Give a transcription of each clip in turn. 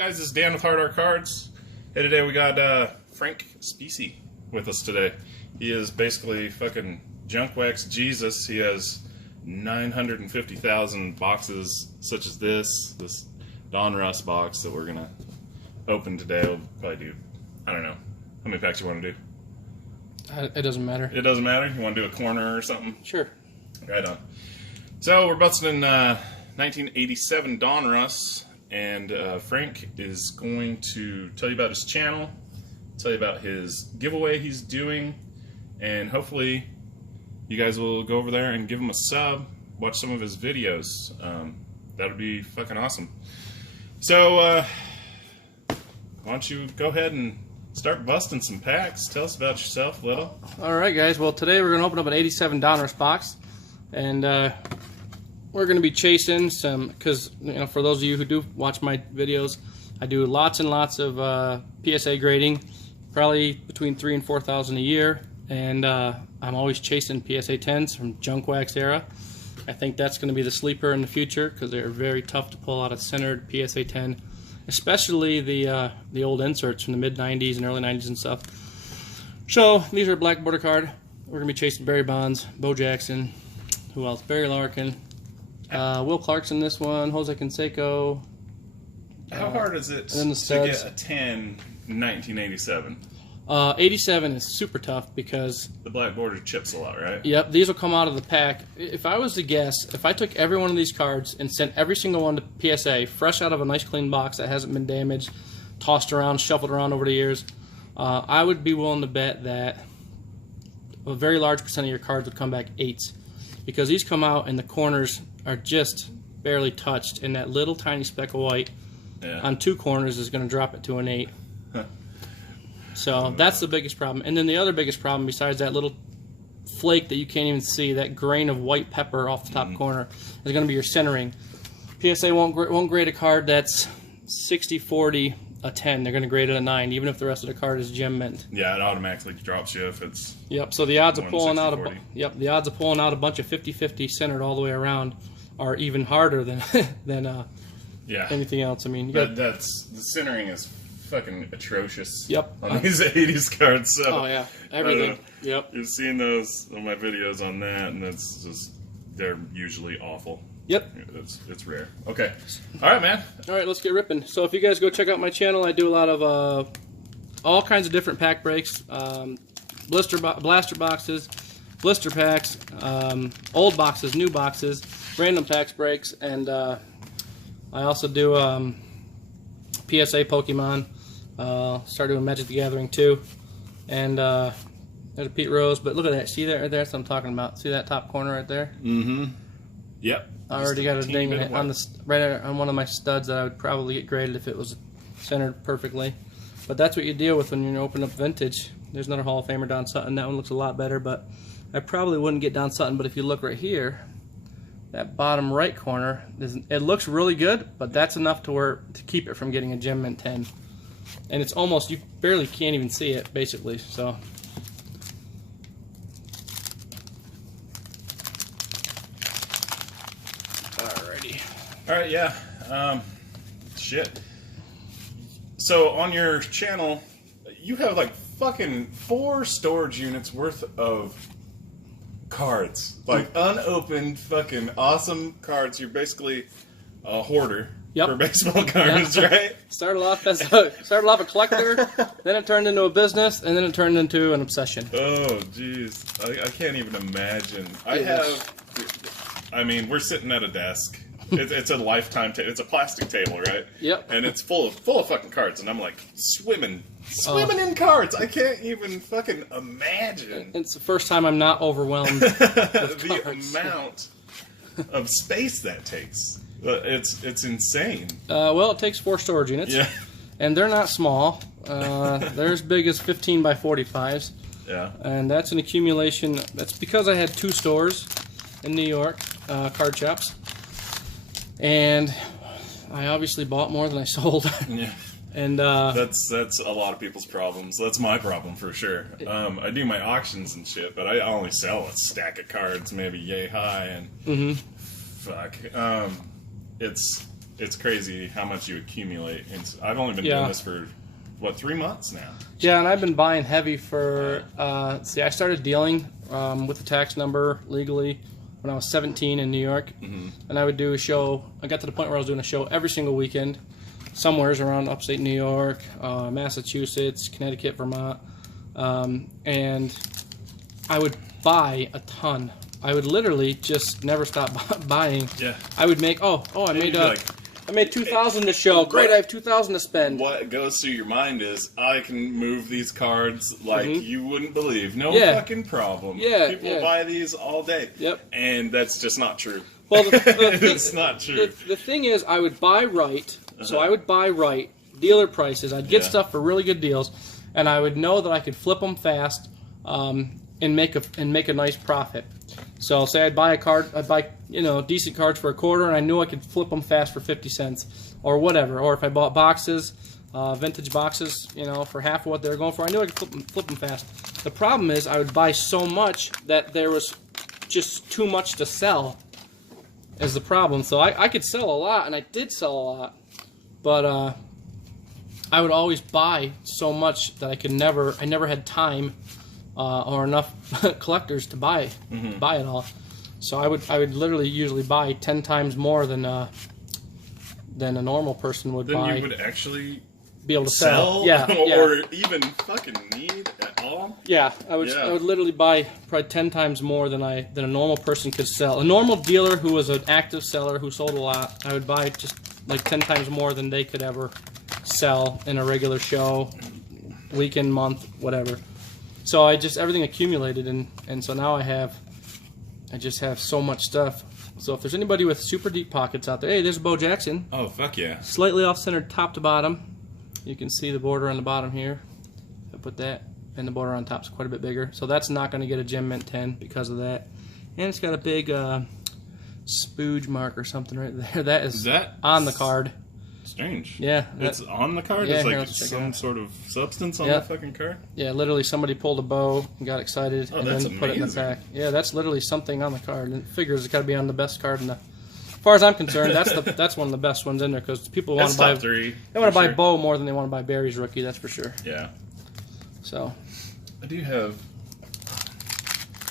Guys, this is Dan with Hard Art Cards. Hey, today we got Frank Spicci with us today. He is basically fucking junk wax Jesus. He has 950,000 boxes such as this Don Russ box that we're gonna open today. We'll probably do, I don't know, how many packs you want to do? It doesn't matter. It doesn't matter? You want to do a corner or something? Sure. Right on. So we're busting in 1987 Don Russ. And Frank is going to tell you about his channel, tell you about his giveaway he's doing, and hopefully you guys will go over there and give him a sub, watch some of his videos. That would be fucking awesome. So, why don't you go ahead and start busting some packs. Tell us about yourself, Little. Alright guys, well today we're going to open up an 87 Don Russ box, and we're going to be chasing some, because for those of you who do watch my videos, I do lots and lots of PSA grading, probably between 3,000 and 4,000 a year, and I'm always chasing PSA 10s from junk wax era. I think that's going to be the sleeper in the future because they're very tough to pull out a centered PSA 10, especially the old inserts from the mid 90s and early 90s and stuff. So these are a black border card. We're going to be chasing Barry Bonds, Bo Jackson, who else? Barry Larkin. Will Clark's in this one, Jose Canseco. How hard is it to get a 10 in 1987? 87 is super tough because the black border chips a lot, right? Yep, these will come out of the pack. If I was to guess, if I took every one of these cards and sent every single one to PSA, fresh out of a nice clean box that hasn't been damaged, tossed around, shuffled around over the years, I would be willing to bet that a very large percent of your cards would come back 8s. Because these come out and the corners are just barely touched, and that little tiny speck of white on two corners is going to drop it to an 8. So that's the biggest problem. And then the other biggest problem, besides that little flake that you can't even see, that grain of white pepper off the top corner, is going to be your centering. PSA won't grade a card that's 60-40 a 10. They're going to grade it a 9, even if the rest of the card is gem mint. Yeah, it automatically drops you if it's. Yep. So the odds of pulling out the odds of pulling out a bunch of 50-50 centered all the way around are even harder than anything else. I mean, that's the centering is fucking atrocious. Yep. On these 80s cards. So, oh yeah, everything. Yep. You've seen those on my videos on that, and it's just they're usually awful. Yep. It's rare. Okay. All right, man. All right, let's get ripping. So if you guys go check out my channel, I do a lot of all kinds of different pack breaks, blaster boxes, blister packs, old boxes, new boxes, random packs breaks, and I also do PSA Pokemon. Start doing Magic the Gathering too, and there's a Pete Rose. But look at that. See there? That's what I'm talking about. See that top corner right there? Mm-hmm. Yep. I already got a ding on the right on one of my studs that I would probably get graded if it was centered perfectly. But that's what you deal with when you open up vintage. There's another Hall of Famer, Don Sutton. That one looks a lot better, but I probably wouldn't get Don Sutton. But if you look right here, that bottom right corner, it looks really good, but that's enough to keep it from getting a gem mint 10. And it's almost, you barely can't even see it, basically. So. All right, yeah. Shit. So on your channel, you have like fucking 4 storage units worth of cards, like unopened, fucking awesome cards. You're basically a hoarder for baseball cards, right? Started off a collector, then it turned into a business, and then it turned into an obsession. Oh, jeez, I can't even imagine. I mean, we're sitting at a desk. It's a lifetime table. It's a plastic table, right? Yep. And it's full of fucking cards, and I'm like swimming in cards. I can't even fucking imagine. It's the first time I'm not overwhelmed with the cards. amount of space that takes. It's insane. Well, it takes 4 storage units. Yeah. And they're not small. They're as big as 15 by 45s. Yeah. And that's an accumulation. That's because I had 2 stores in New York, card shops. And I obviously bought more than I sold. Yeah. And that's a lot of people's problems. That's my problem for sure. I do my auctions and shit, but I only sell a stack of cards, maybe yay high, and fuck. it's crazy how much you accumulate. And I've only been doing this for, what, 3 months now? Yeah, and I've been buying heavy for, see, I started dealing with the tax number legally when I was 17 in New York. And I would do a show. I got to the point where I was doing a show every single weekend, somewheres around upstate New York, Massachusetts, Connecticut, Vermont. And I would buy a ton. I would literally just never stop buying. Yeah. I would make, I made I made $2,000 to show. Great, I have $2,000 to spend. What goes through your mind is, I can move these cards like you wouldn't believe. No fucking problem. People buy these all day. And that's just not true. Well, it's not true. The thing is, I would buy right. So I would buy right, dealer prices. I'd get stuff for really good deals, and I would know that I could flip them fast and make a nice profit. So say I'd buy a card, I'd buy decent cards for $0.25, and I knew I could flip them fast for 50 cents or whatever. Or if I bought boxes, vintage boxes, for half of what they were going for, I knew I could flip them fast. The problem is I would buy so much that there was just too much to sell. Is the problem. So I could sell a lot, and I did sell a lot, but I would always buy so much that I never had time or enough collectors to buy it all. So I would literally usually buy 10 times more than a normal person would buy. Then you would actually be able to sell. Or even fucking need at all. Yeah, I would literally buy probably 10 times more than a normal person could sell. A normal dealer who was an active seller who sold a lot, I would buy just like 10 times more than they could ever sell in a regular show, weekend, month, whatever. So everything accumulated, and so now I just have so much stuff. So if there's anybody with super deep pockets out there, hey, there's Bo Jackson. Oh, fuck yeah. Slightly off-centered top to bottom. You can see the border on the bottom here. I put that, and the border on top is quite a bit bigger. So that's not going to get a Gem Mint 10 because of that. And it's got a big spooge mark or something right there. That is on the card. Strange. Yeah. It's on the card? Yeah, it's like some sort of substance on the fucking card? Yeah, literally somebody pulled a bow and got excited and then put it in the pack. Yeah, that's literally something on the card. And it figures it's got to be on the best card in the... As far as I'm concerned, that's one of the best ones in there because people want to buy... Top three. They want to buy Bo more than they want to buy Barry's rookie, that's for sure. Yeah. So... I do have...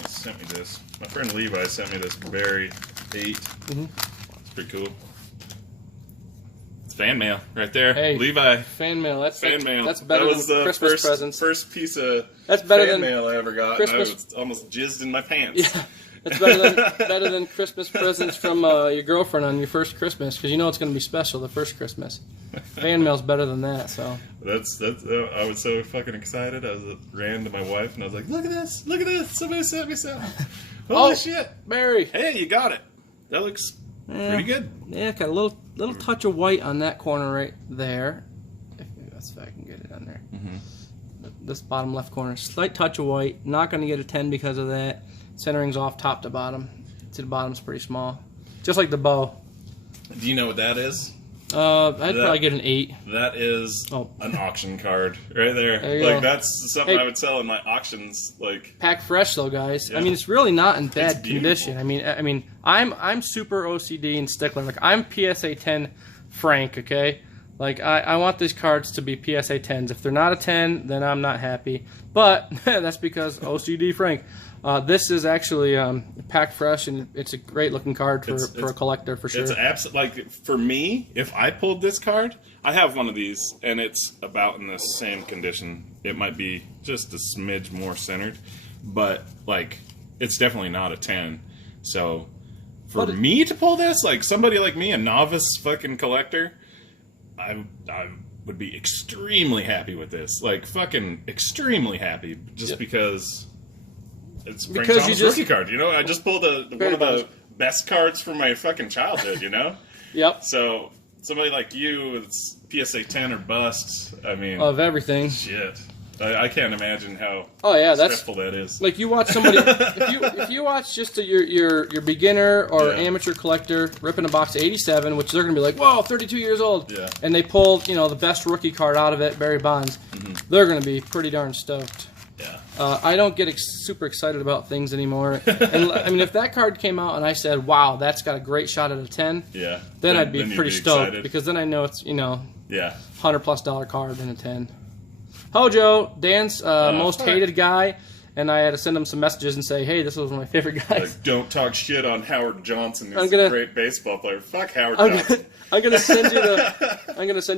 He sent me this. My friend Levi sent me this Barry 8. It's pretty cool. Fan mail right there. Hey, Levi. Fan mail. That's fan mail. That's better that was than the Christmas presents. First piece of fan mail I ever got. Christmas. I was almost jizzed in my pants. Yeah, it's better than Christmas presents from your girlfriend on your first Christmas because you know it's going to be special the first Christmas. Fan mail's better than that. So that's. I was so fucking excited. I ran to my wife and I was like, "Look at this! Look at this! Somebody sent me something! Holy shit, Barry! Hey, you got it! That looks pretty good. Yeah, got a little touch of white on that corner right there. If I can get it on there. This bottom left corner, slight touch of white. Not going to get a 10 because of that. Centering's off top to bottom. To the bottom's pretty small, just like the bow. Do you know what that is? I'd probably get an 8. That is an auction card right there. There that's something I would sell in my auctions. Like pack fresh though, guys. Yeah. I mean, it's really not in bad condition. I mean, I'm super OCD and stickler. Like I'm PSA 10 Frank. Okay, like I want these cards to be PSA 10s. If they're not a 10, then I'm not happy. But that's because OCD Frank. This is actually packed fresh, and it's a great looking card for a collector for sure. It's like for me, if I pulled this card, I have one of these, and it's about in the same condition. It might be just a smidge more centered, but like it's definitely not a 10. So for me to pull this, like somebody like me, a novice fucking collector, I would be extremely happy with this. Like fucking extremely happy, just because. It's Frank Thomas rookie card, I just pulled one of the best cards from my fucking childhood, Yep. So somebody like you, it's PSA 10 or bust. I mean, of everything. Shit, I can't imagine how stressful that is. Like you watch somebody, if you watch just your beginner or amateur collector ripping a box of 87, which they're gonna be like, whoa, 32 years old, and they pulled the best rookie card out of it, Barry Bonds, they're gonna be pretty darn stoked. Yeah. I don't get super excited about things anymore. And I mean, if that card came out and I said, "Wow, that's got a great shot at a 10," yeah, then I'd be pretty stoked excited. because then I know it's yeah, $100+ card than a 10. Hojo, Dan's most hated guy, and I had to send him some messages and say, "Hey, this was one of my favorite guys." Like, don't talk shit on Howard Johnson. He's a great baseball player. Fuck Howard Johnson. I'm gonna send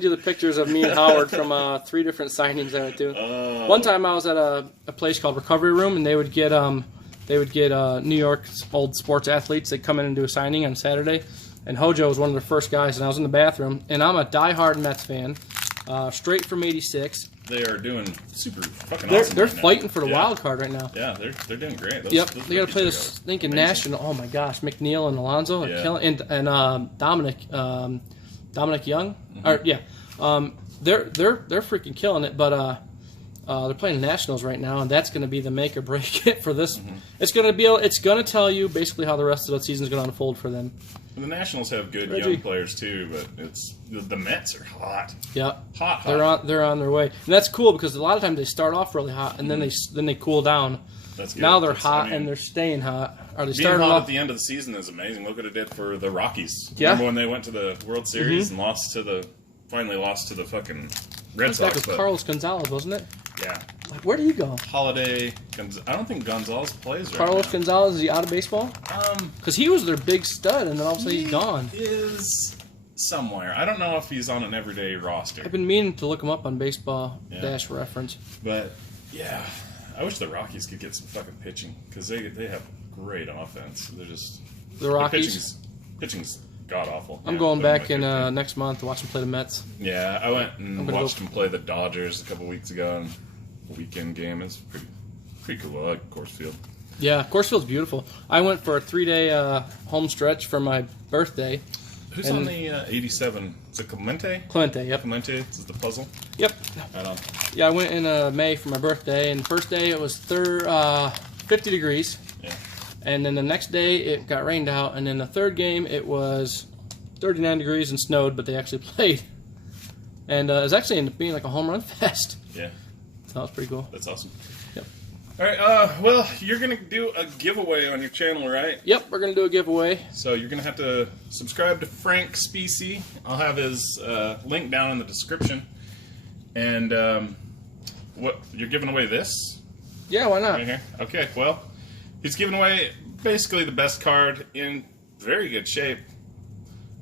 you the pictures of me and Howard from 3 different signings I went to. One time I was at a place called Recovery Room, and they would get New York's old sports athletes. They'd come in and do a signing on Saturday, and Hojo was one of the first guys. And I was in the bathroom, and I'm a diehard Mets fan, straight from '86. They are doing super fucking awesome. They're right fighting now. for the wild card right now. Yeah, they're doing great. Those They got to play this stinking national. Oh my gosh, McNeil and Alonso are killing, and Dominic Young. They're freaking killing it. But they're playing the Nationals right now, and that's going to be the make or break it for this. It's going to tell you basically how the rest of the season is going to unfold for them. And the Nationals have good young players too, but the Mets are hot. Yeah, hot. They're on their way, and that's cool because a lot of times they start off really hot and then they cool down. That's good. Now they're hot and they're staying hot. Are they starting hot off at the end of the season is amazing. Look what it did for the Rockies. Yeah. Remember when they went to the World Series and finally lost to the fucking Red Sox? That was Carlos Gonzalez, wasn't it? Yeah. Like, where did he go? Holiday. I don't think Gonzalez plays right Carlos now. Gonzalez, is he out of baseball? Because he was their big stud, and then all of a sudden he's gone. He is somewhere. I don't know if he's on an everyday roster. I've been meaning to look him up on Baseball Dash Reference. But yeah, I wish the Rockies could get some fucking pitching because they have great offense. They're just the Rockies. Pitching's god awful. I'm going back in next month to watch them play the Mets. Yeah, I went and watched them play the Dodgers a couple weeks ago. And weekend game is pretty cool. I like Coors Field. Yeah, Coors Field's beautiful. I went for a 3-day home stretch for my birthday. Who's on the 87? Is it Clemente? Clemente, yep. Clemente is the puzzle? Yep. Right on. Yeah, I went in May for my birthday, and the first day it was 50 degrees. Yeah. And then the next day it got rained out, and then the third game it was 39 degrees and snowed, but they actually played. And it was actually ended up being like a home run fest. Yeah. So that was pretty cool. That's awesome. Yep. All right, well, you're going to do a giveaway on your channel, right? Yep, we're going to do a giveaway. So you're going to have to subscribe to Frank Spicci. I'll have his link down in the description. And what you're giving away this? Yeah, why not? Right here. Okay, well, he's giving away basically the best card in very good shape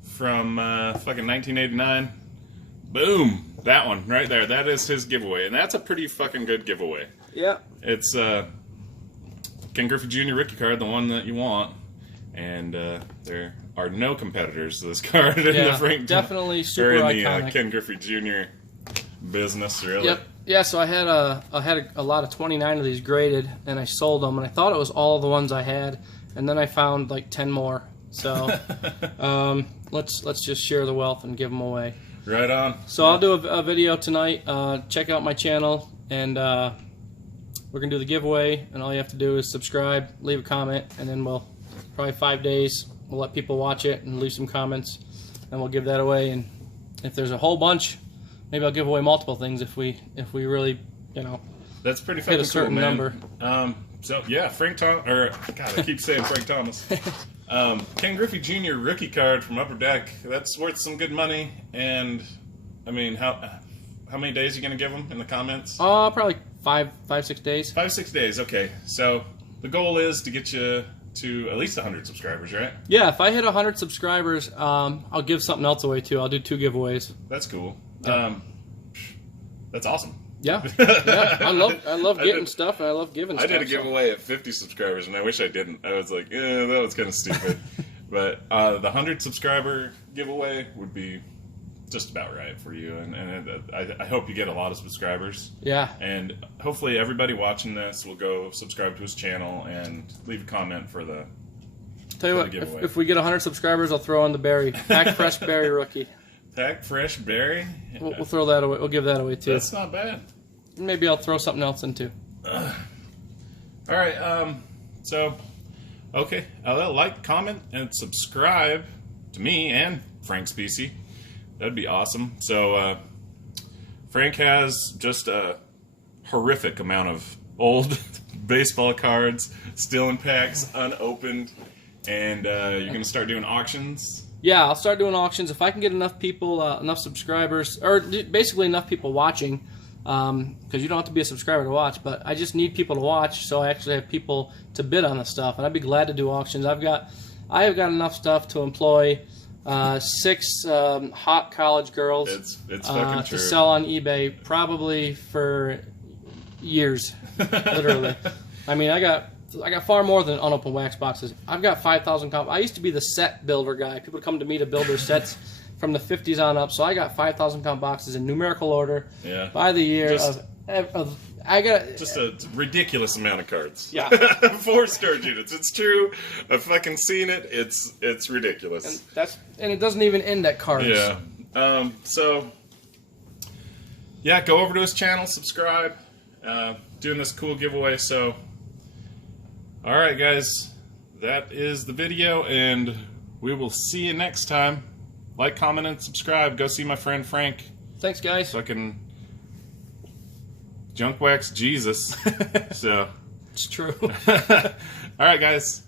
from fucking 1989. Boom. That one right there. That is his giveaway. And that's a pretty fucking good giveaway. Yeah. It's Ken Griffey Jr. rookie card, the one that you want. And there are no competitors to this card in the Frank. Definitely super or in iconic. the Ken Griffey Jr. business, really. Yep. Yeah, so I had a lot of 29 of these graded, and I sold them, and I thought it was all the ones I had, and then I found like 10 more. So let's just share the wealth and give them away. Right on. So I'll do a video tonight. Check out my channel, and we're going to do the giveaway, and all you have to do is subscribe, leave a comment, and then we'll, probably 5 days, we'll let people watch it and leave some comments, and we'll give that away. And if there's a whole bunch, maybe I'll give away multiple things if we really, that's pretty fucking hit a certain cool, man. number. So yeah, Frank Thomas, or God, I keep saying Frank Thomas. Ken Griffey Jr. rookie card from Upper Deck. That's worth some good money. And I mean, how many days are you gonna give them in the comments? Probably 5-6 days. 5-6 days. Okay. So the goal is to get you to at least 100 subscribers, right? Yeah, if I hit 100 subscribers, I'll give something else away too. I'll do 2 giveaways. That's cool. Yeah. That's awesome. Yeah, yeah. I love getting stuff, and I love giving stuff. I did a giveaway at 50 subscribers, and I wish I didn't. I was like, that was kind of stupid. But the 100 subscriber giveaway would be just about right for you, and I hope you get a lot of subscribers. Yeah. And hopefully everybody watching this will go subscribe to his channel and leave a comment for the Tell you what, if we get 100 subscribers, I'll throw on the berry. Pack Fresh Berry Rookie. Pack Fresh Berry? We'll throw that away. We'll give that away too. That's not bad. Maybe I'll throw something else in too. All right. So, okay. Like, comment, and subscribe to me and Frank Spicci. That'd be awesome. So, Frank has just a horrific amount of old baseball cards still in packs, unopened, and you're gonna start doing auctions. Yeah, I'll start doing auctions if I can get enough people, enough subscribers, or basically enough people watching. Because you don't have to be a subscriber to watch, but I just need people to watch, so I actually have people to bid on the stuff, and I'd be glad to do auctions. I have got enough stuff to employ 6 hot college girls. It's fucking true. To sell on eBay, probably for years, literally. I mean, I got far more than unopened wax boxes. I've got 5,000 copies. I used to be the set builder guy. People come to me to build their sets from the 50s on up. So I got 5,000 count boxes in numerical order. Yeah. By the year I got just a ridiculous amount of cards. Yeah. 4 storage units. It's true. I've fucking seen it. It's ridiculous. And it doesn't even end at cards. Yeah. So yeah, go over to his channel, subscribe. Doing this cool giveaway. So all right, guys, that is the video, and we will see you next time. Like, comment, and subscribe. Go see my friend Frank. Thanks, guys. Fucking junk wax Jesus. So it's true. all right, guys.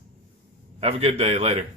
Have a good day. Later.